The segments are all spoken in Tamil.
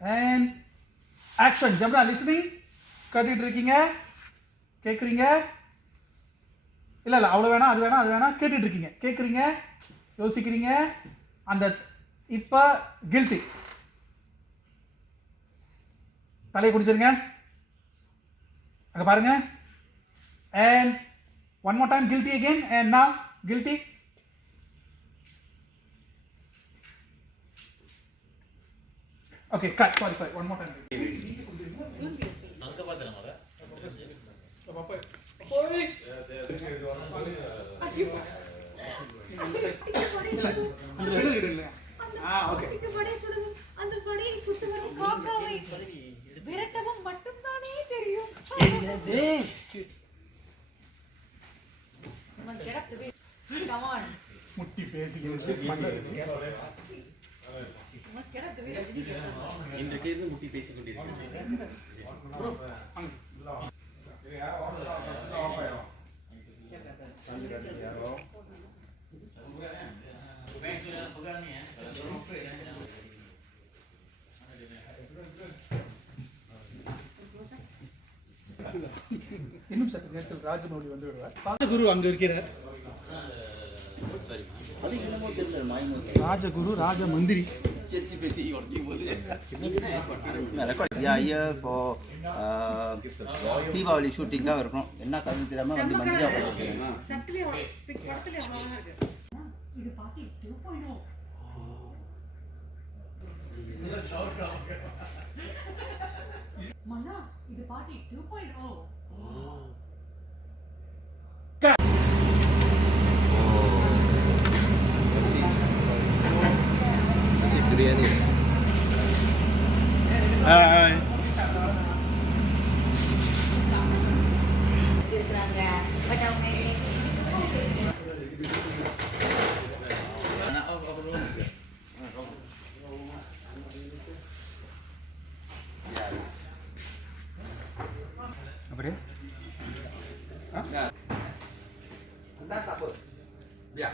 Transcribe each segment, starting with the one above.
and action. ஜம்ரா listening கேட்டுட்டு இருக்கீங்க, கேட்குறீங்க, இல்லை அவ்வளோ வேணாம், அது வேணாம், அது வேணாம், கேட்டுட்டு இருக்கீங்க, கேட்குறீங்க, யோசிக்கிறீங்க. அந்த இப்போ கில்ட்டி தலையை குடிச்சிருங்க, அங்கே பாருங்க. and one more time guilty again, and now guilty. Okay, cut. Sorry, one more time. முட்டி பேசிக்கிறது இன்றைக்கு முட்டி பேசிக் கொண்டிருக்கிறேன். இன்னும் சற்று நேரத்தில் ராஜமௌலி வந்து விடுவார். ராஜகுரு அங்கு இருக்கிறார். ராஜகுரு, ராஜ மந்திரி. தீபாவளி ஷூட்டிங்காக இருக்கணும். என்ன கதை தெரியாம வந்து மந்திரியா இது பாட்டி 2.0. biryani. Hai. Apa dia? Hah? Entah apa. Ya.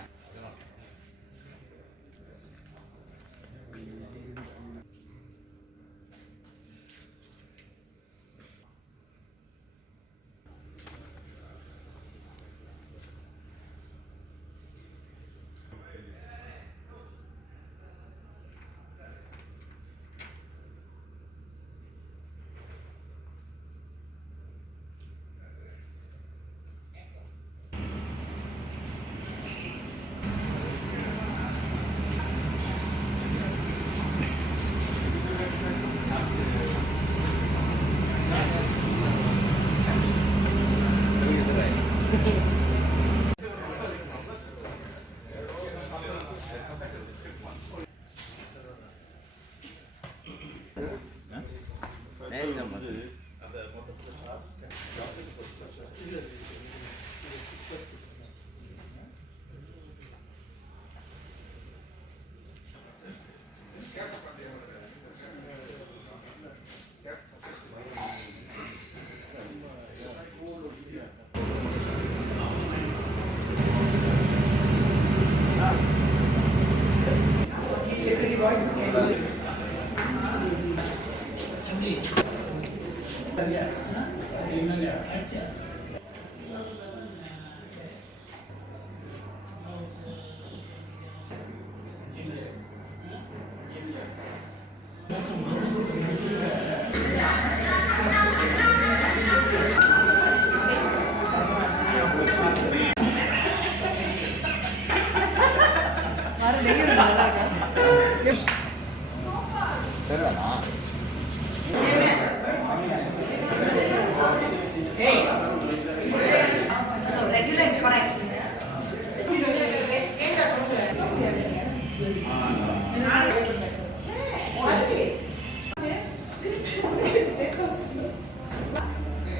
Regular and correct.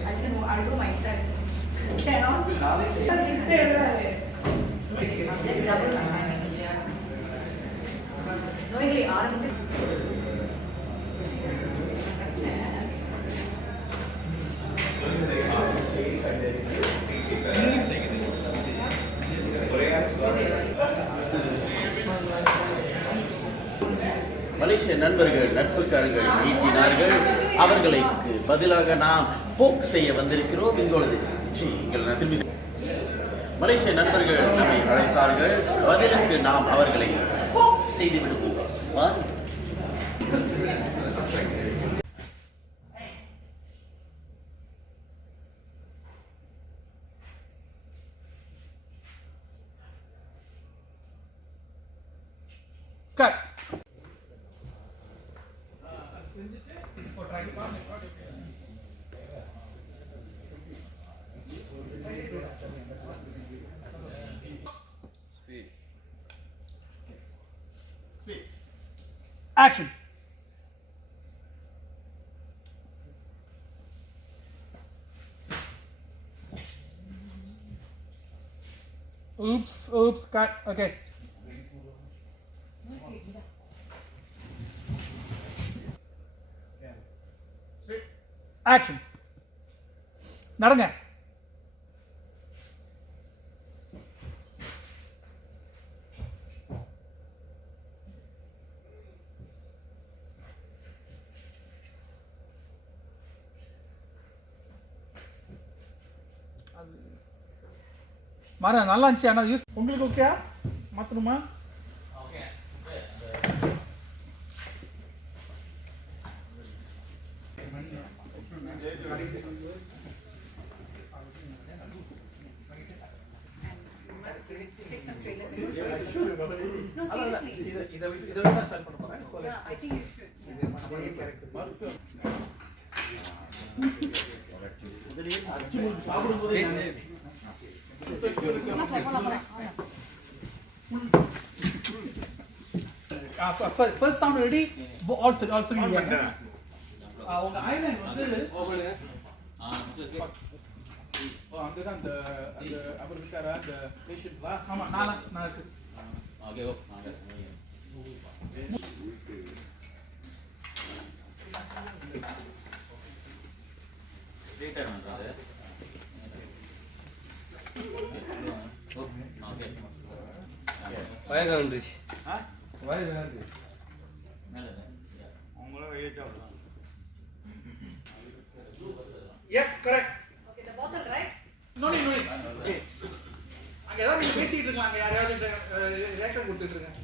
I said, well, I'll do my step. Cannot. Let's double my mind. Knowingly, மலேசிய நண்பர்கள் நட்புக்காரர்கள் நீட்டினார்கள். அவர்களுக்கு பதிலாக நாம் போக் செய்ய வந்திருக்கிறோம். இங்கொழுது நான் திரும்பி மலேசிய நண்பர்கள் நம்மை அழைத்தார்கள். பதிலுக்கு நாம் அவர்களை போக் செய்து விடுவோம். Cut. Action. Oops, cut. Okay. Action. நடங்க. மாற நல்லா இருந்துச்சு. ஆனால் யூஸ் உங்களுக்கு ஓகே மாற்றணுமா? No, seriously. இதை ஸ்டார்ட் பண்ண போகிறேன். Yeah, I think you should. First sound ready? All three. உங்க ஐலைன் வந்து அங்கதான் அந்த அவர் இருக்காரா அந்த பேஷண்ட்லாம். ஆமா நான் இருக்கு. ஓகே வயசு வந்துருச்சு. வயசு வந்துருச்சு. Yep, correct. Okay, the bottle, right? No need. Okay. அங்க ஏதாவது நீங்க பேசிட்டு இருக்காங்க, யாரையாவது ரியாக்ஷன் கொடுத்துட்டு இருக்காங்க.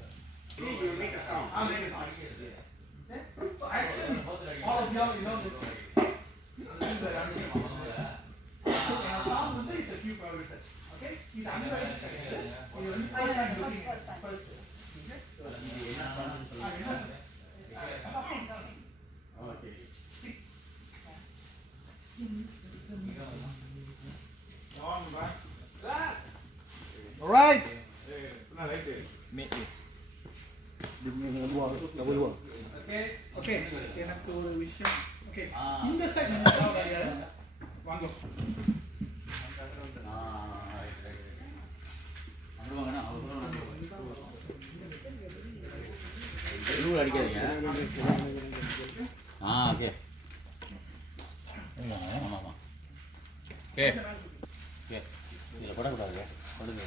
You make a sound. I'll make a sound. So action is all of y'all, you know this. Sound வந்து it's a cue for everything. Okay? இது அன்வைஸ் செகண்ட். இது வந்து first time looking at first. Okay? All right. Okay. எனக்கு ஒரு விஷயம். Okay. இந்த சைடு வாங்க. அடிக்காதீங்க. ஓகே. ஆமாம் ஓகே ஓகே. இதில் போடக்கூடாது. கொடுங்க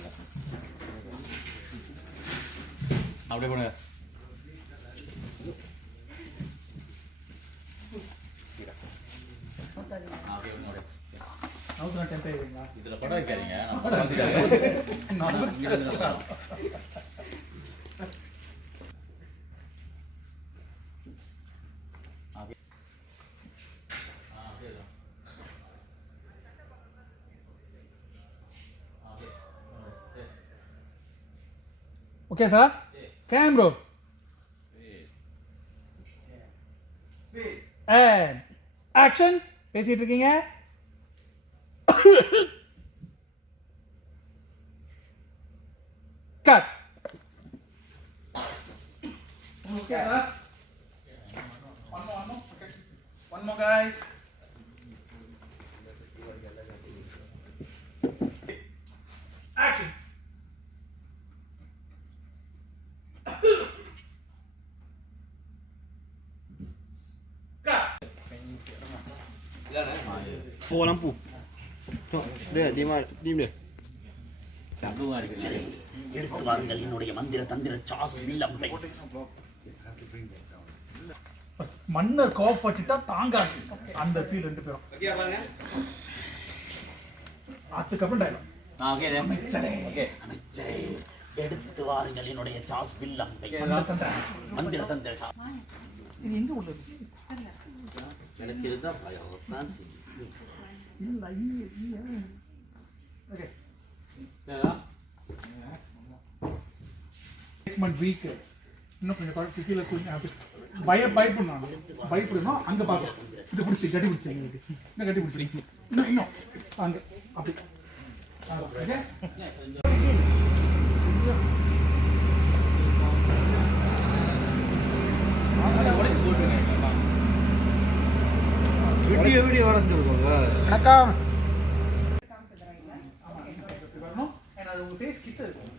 அப்படியே போடுங்க. இதில் படம் வைக்காதீங்க. நான் படம் வந்துட்டாங்க. Okay, sir. Camera. And action. பேசிட்டு இருக்கீங்க. Cut. Okay, sir. One more. Okay. One more, guys. Action. Bawa lampu. Tengok. Dia diam dia. தப்புமா இருக்குது. எடுத்து வாருங்கள் என்னுடைய மந்திர தந்திர சாஸ் வில்லம்பை. மன்னர் கோவப்பட்டுட்டா தாங்காது அந்த ஃபீல் ரெண்டு பேரும். அதுக்கப்புறம் டைலாக். ஓகே ஓகே அமைச்சரே எடுத்து வாருங்கள் என்னுடைய சாஸ் வில்லம்பை. மந்திர தந்திர சாஸ். இது எங்க உள்ளது? எனக்கு இருந்தா பயம் தான் செய்யும். இல்ல ஓகே பேஸ்மெண்ட் வீக் இன்னும் கொஞ்சம் கீழே கொஞ்சம் பயப்படணும் அங்கே பார்க்கலாம். இது பிடிச்சி கட்டி பிடிச்சி எங்களுக்கு இன்னும் கட்டி பிடிச்சிருக்கீங்க இன்னும் அங்கே அப்படி ஓகே. வீடியோ வரைஞ்சிருக்கோங்க. வணக்கம். வரணும் அது உங்கள் ஃபேஸ் கிட்ட இருக்கும்.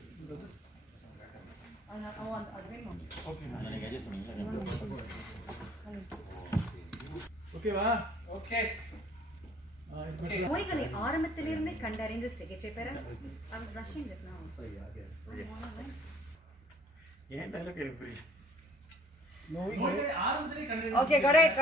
ஓகேவா? ஓகே. நோய்களை ஆரம்பத்திலிருந்து கண்டறிந்து சிகிச்சை பெற ஏன் டைலாக் எனக்கு புரியுது. ஓகே got it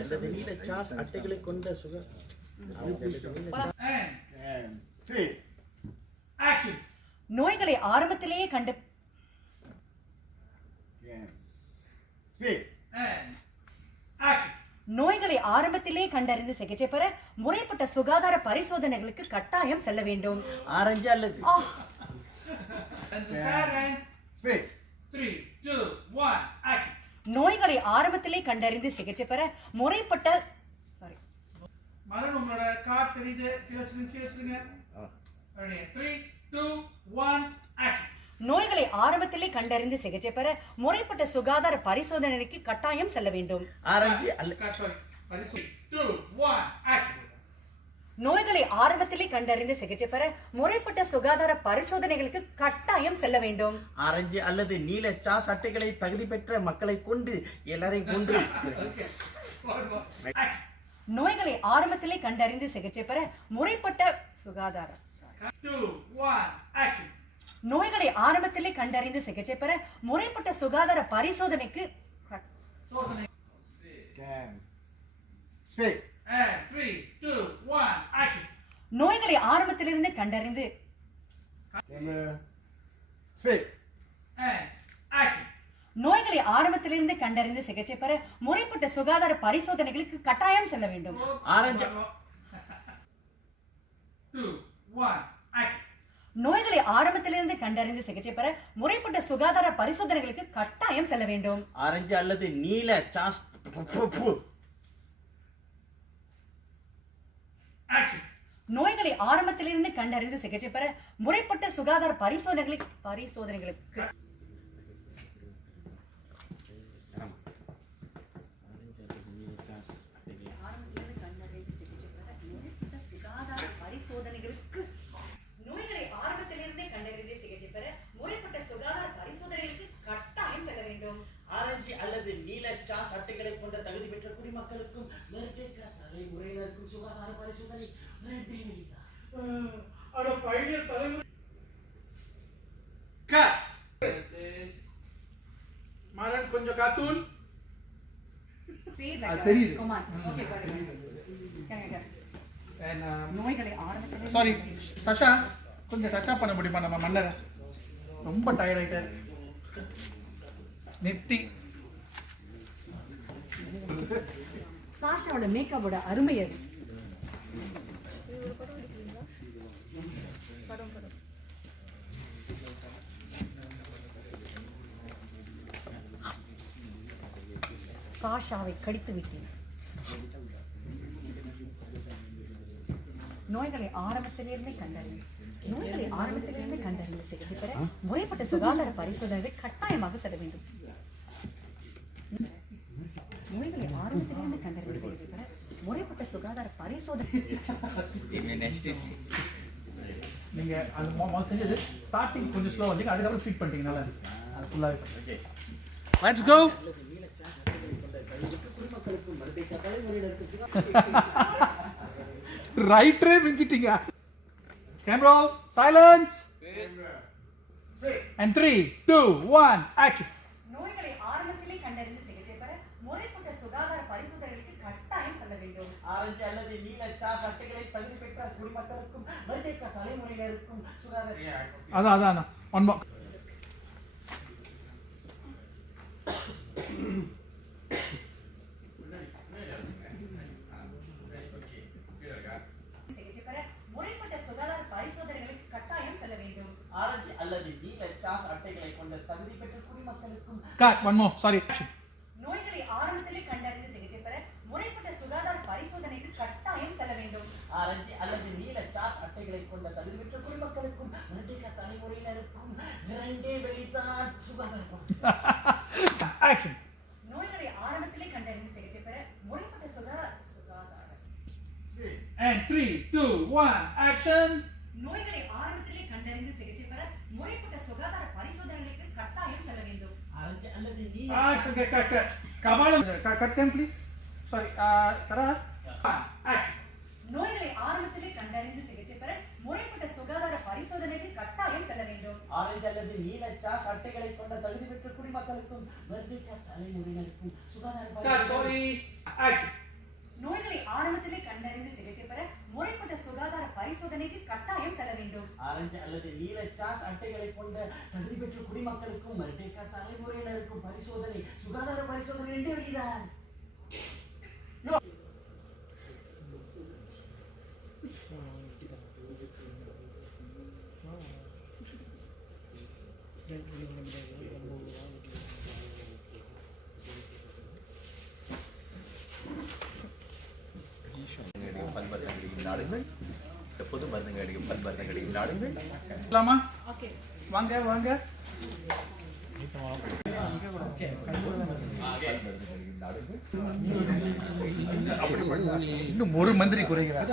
அல்லது நீல சாஸ் அட்டைகளை கொண்ட சுக நோய்களை ஆரம்பத்திலேயே கண்டறிந்து சிகிச்சை பெற முறைப்பட்ட சுகாதார பரிசோதனைகளுக்கு கட்டாயம் செல்ல வேண்டும். ஆரஞ்சு அல்லது 3 2 1 action. நோய்களை ஆரம்பத்திலே கண்டறிந்து சிகிச்சை பெற முறைப்பட்ட மரணம் உங்களோட கார்டு தெரியுது கீழே வச்சிருங்க 3 2 1 action. நோய்களை ஆரம்பத்திலே கண்டறிந்து சிகிச்சை பெற முறைப்பட்ட சுகாதார பரிசோதனைக்கு கட்டாயம் செல்ல வேண்டும். ஆரஞ்சு நோய்களை ஆரம்பத்திலே கண்டறிந்து சிகிச்சை பெற முறைப்பட்ட சுகாதார பரிசோதனைகளுக்கு கட்டாயம் செல்ல வேண்டும். ஆரஞ்சு அல்லது நீல சாஸ் அட்டைகளை தகுதி பெற்ற மக்களை கொண்டு எல்லாரையும் கொன்று நோய்களை ஆரம்பத்திலே கண்டறிந்து சிகிச்சை பெற முறைப்பட்ட சுகாதார நோய்களை ஆரம்பத்திலே கண்டறிந்து சிகிச்சை பெற முறைப்பட்ட சுகாதார பரிசோதனைக்கு நோய்களை ஆரம்பத்திலிருந்து கண்டறிந்து நோய்களை ஆரம்பத்திலிருந்து கண்டறிந்து சிகிச்சை பெற முறைப்பட்ட சுகாதார பரிசோதனைகளுக்கு கட்டாயம் செல்ல வேண்டும். ஆரஞ்சு நோய்களை ஆரம்பத்திலிருந்து கண்டறிந்து சிகிச்சை பெற முறைப்பட்ட சுகாதார பரிசோதனைகளுக்கு கட்டாயம் செல்ல வேண்டும். ஆரஞ்சு அல்லது நீல சாஸ் நோய்களை ஆரம்பத்திலிருந்து கண்டறிந்து சிகிச்சை பெற முறைப்பட்ட சுகாதார பரிசோதனைகளுக்கு நோய்களை ஆரம்பத்திலிருந்து கண்டறிந்து சிகிச்சை பெற முறைப்பட்ட சுகாதார பரிசோதனைகளுக்கு கட்டாயம் செல்ல வேண்டும். ஆரஞ்சு அல்லது நீல சாஸ் அட்டைகளை கொண்ட தகுதி பெற்ற குடிமக்களுக்கும் தலைமுறையினருக்கும் சுகாதார பரிசோதனை கொஞ்சம் கார்ட்டூன் தெரியுது. சாரி சஷா கொஞ்சம் டச்சா பண்ண முடியுமா நம்ம மன்னரை? ரொம்ப டயர்ட் ஆயிட்டாரு. நெத்தி சாஷாவோட மேக்கவோட அருமை அது. சாஷாவை கடித்து விட்டேன். நோய்களை ஆரம்பத்திலிருந்தே கண்டறிந்து சிகிச்சை பெற முறைப்பட்ட சுகாதார பரிசோதனை கட்டாயமாக செல்ல வேண்டும். நோய்களை ஆரம்பத்திலிருந்து கண்டறிந்து சிகிச்சை பெற முறைப்பட்ட சுகாதார பரிசோதனை நீங்க அந்த முதல்ல செஞ்சது ஸ்டார்டிங் கொஞ்சம் ஸ்லோ வந்தீங்க, அதுக்கப்புறம் ஸ்பீட் பண்ணிட்டீங்க. நல்லா இருந்துச்சு. அது ஃபுல்லாவே ஓகே. Let's go. ரைட்டரே மிஞ்சிட்டீங்க. Camera silence. And 3 2 1 action. நோய்களை ஆரம்பத்திலே கண்டறிந்து சிகிச்சை பெற முறைப்பட்ட சுகாதார பரிசோதனைகளுக்கு கட்டாயம் செல்ல வேண்டும். ஆரஞ்சு அல்லது நீல சாஸ் அட்டைகளை தகுதி பெற்ற குடிமக்களுக்கும் மருத்துவ தலைமுறையினருக்கும் சுகாதார அதான் ஒன் மோர். சிகிச்சை பெற முறைப்பட்ட சுகாதார பரிசோதனைகளுக்கு கட்டாயம் செல்ல வேண்டும். ஆரஞ்சு அல்லது நீல சாஸ் அட்டைகளை கொண்ட தகுதி பெற்ற குடிமக்களுக்கும் கட் ஒன் மோர் சாரி. நோய்களை ஆரம்பத்திலே கண்டறிந்து சிகிச்சை பெற முறைப்பட்ட சுகாதார பரிசோதனைக்கு கட்டாயம் செல்ல வேண்டும். ஆரஞ்சு அல்லது நீல சாஸ் அட்டைகளை கொண்ட தகுதி பெற்ற குடிமக்களுக்கும் மருத்துவ தலைமுறையினருக்கும் இரண்டே வெளித்தான் சுகாதாரம். Action. நோய்களை ஆரம்பத்திலே கண்டறிந்து சிகிச்சை பெற முறைப்பட்ட சுகாதார And 3 2 1 action. நோய்களை ஆரம்பத்திலே கண்டறிந்து சிகிச்சை பெற முறைப்பட்ட சுகாதார பரிசோதனைகளுக்கு கட்டாயம் செல்ல வேண்டும். ஆரஞ்சு அல்லது நீல Cut. Kamalam. Cut them please. Sorry. Sarah. Action. நோய்களை ஆரம்பத்திலே கண்டறிந்து சிகிச்சை பெற முறைப்பட்ட சுகாதார பரிசோதனைக்கு கட்டாயம் செல்ல வேண்டும். ஆரஞ்சு அல்லது நீல சாஸ் அட்டைகளை கொண்ட தகுதி பெற்ற குடிமக்களுக்கும் மருத்துவ தலைமுறையினருக்கும் சுகாதார Cut. Sorry. Action. நோய்களை ஆரம்பத்திலே கண்டறிந்து சிகிச்சை பெற முறைப்பட்ட சுகாதார பரிசோதனைக்கு கட்டாயம் செல்ல வேண்டும். ஆரஞ்சு அல்லது நீல சாஸ் அட்டைகளை கொண்ட தகுதி பெற்ற குடிமக்களுக்கும் மருத்துவ தலைமுறையினருக்கும் பரிசோதனை சுகாதார பரிசோதனை என்று வெளிதான். நாடுங்கள் எப்போதும் மருந்துகள் பல்மருந்துகளின் நாடுங்கள். Lama. ஓகே. வாங்க. இன்னும் ஒரு மந்திரி குறைகிறார்.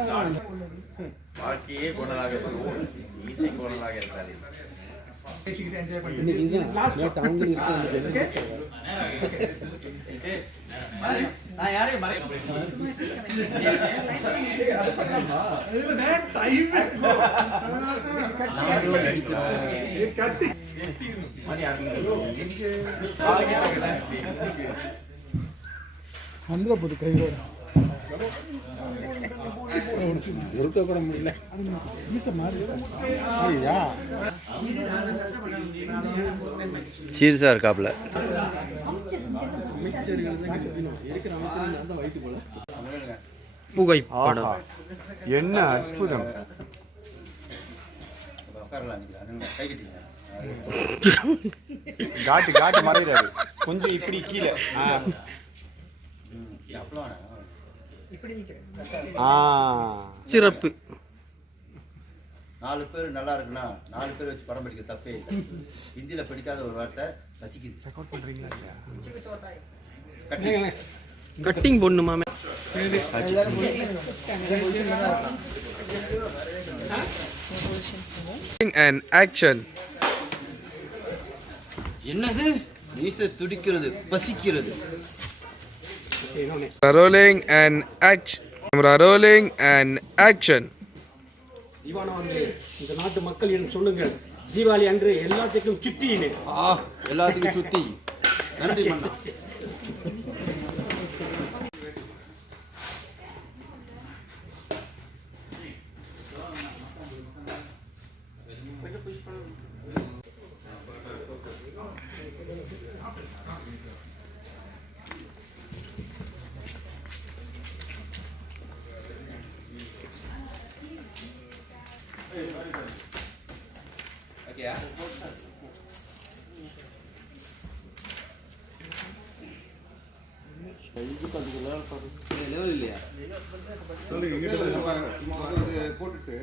வாழ்க்கையே கோணலாக இருக்கும், ஈசை கோணலாக இருக்காது. என்ஜாய் பண்ணிட்டு நான் யாரையும் ஆந்திரபுது கையோட ஒருக்க கூட முடியல. சீரியஸா இருக்காப்ல. ஆஹா, என்ன அற்புதம். காட்டு மறைகிறாரு கொஞ்சம் இப்படி கீழே. சிறப்பு. 4 பேர் நல்லா இருக்குன்னா 4 பேர் வச்சு படம் படிக்க தப்பே இல்லை. ஹிந்தியில படிக்காத ஒரு வார்த்தை பசிக்குது. ரெக்கார்ட் பண்றீங்களா இல்லையா? கட்டிங் பொண்ணுமாமே. And action. என்னது மீசை துடிக்கிறது, பசிக்கிறது. Rolling and action. Camera rolling and action. தீவானவர்களே, இந்த நாட்டு மக்களிடம் சொல்லுங்கள், தீபாவளி அன்று எல்லாத்துக்கும் சுத்தின்னு. எல்லாத்துக்கும் சுத்தி. நன்றி மன்னா. ஓகேயா? லெவல் இல்லையா? போட்டுட்டு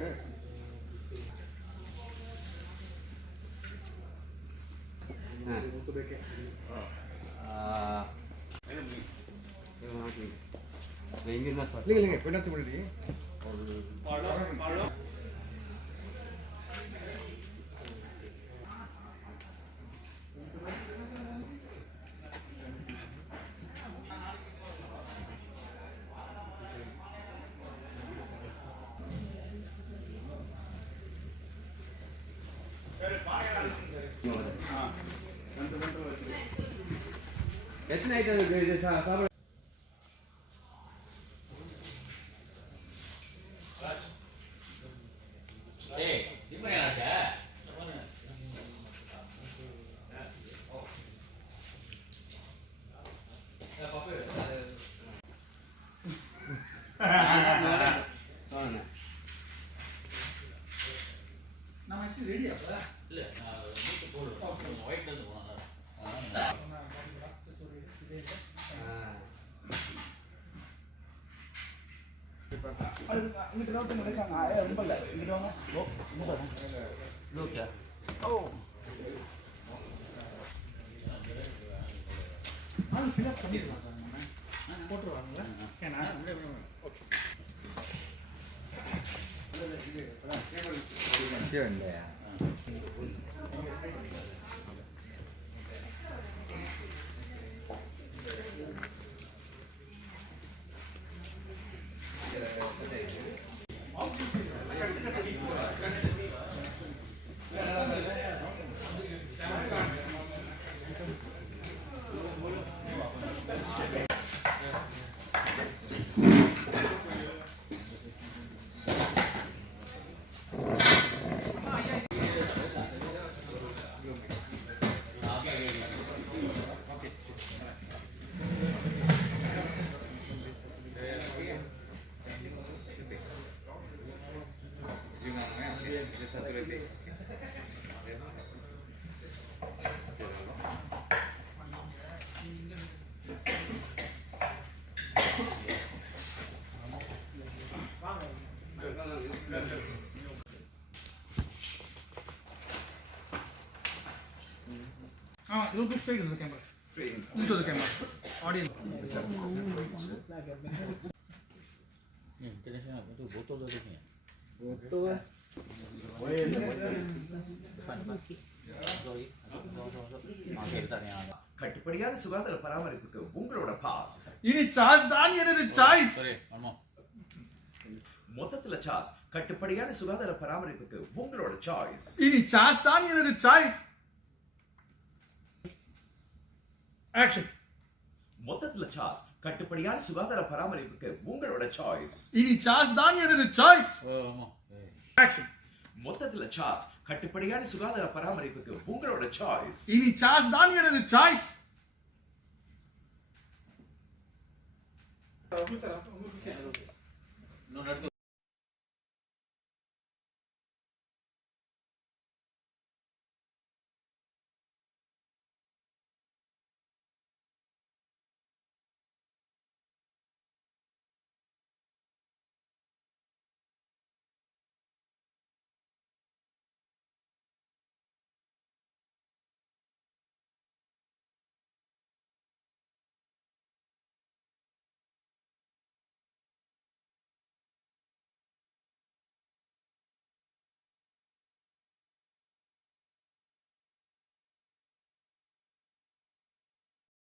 எங்க இருந்தா சார்? இல்லைங்க பின்னாடி முடியுது. எத்தனை ஐட்டம் இருக்கு இது சாப்பிட? நம்ம ஆக்சுவலி ரெடி அப்ப இங்கிட்டு ரோட்டு நினைச்சாங்க ரொம்ப இல்லை இங்கிட்டு வாங்க ஓ இங்க பாருங்க ஓகே ஓ அது ஃபில் பண்ணிடலாம் நம்ம போட்டுருவாங்க ஏன்னா okay You look straight into the camera. Straight into the camera. Audience. கட்டுப்படியான சுகாதார பராமரிப்புக்கு உங்களோட பாஸ். இனி சாய்ஸ் தான் எனது சாய்ஸ். மொத்தத்துல சாய்ஸ். கட்டுப்படியான சுகாதார பராமரிப்புக்கு உங்களோட சாய்ஸ். இனி சாய்ஸ் தான் எனது சாய்ஸ். ஆக்ஷன். மொத்தத்துல சாய்ஸ். கட்டுப்படியான சுகாதார பராமரிப்புக்கு உங்களோட சாய்ஸ். இனி சாய்ஸ் தான் எனது சாய்ஸ். ஆக்ஷன். மொத்தத்துல சாய்ஸ். கட்டுப்படியான சுகாதார பராமரிப்புக்கு உங்களோட சாய்ஸ். இனி சாய்ஸ் தான் எனது சாய்ஸ்.